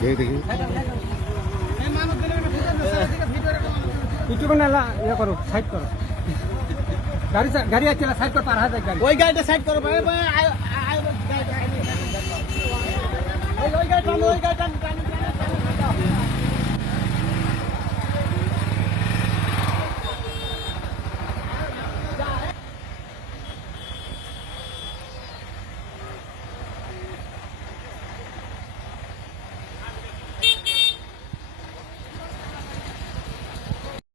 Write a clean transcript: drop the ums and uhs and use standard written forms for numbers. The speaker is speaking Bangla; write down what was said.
দেখি কিছু না ইয়ে করো, সাইড করো। গাড়ি আছে না, সাইড কর, পার হাজার গাড়ি। ওই গাড়িটা সাইড করো ভাই ভাই ওই গাড়িটা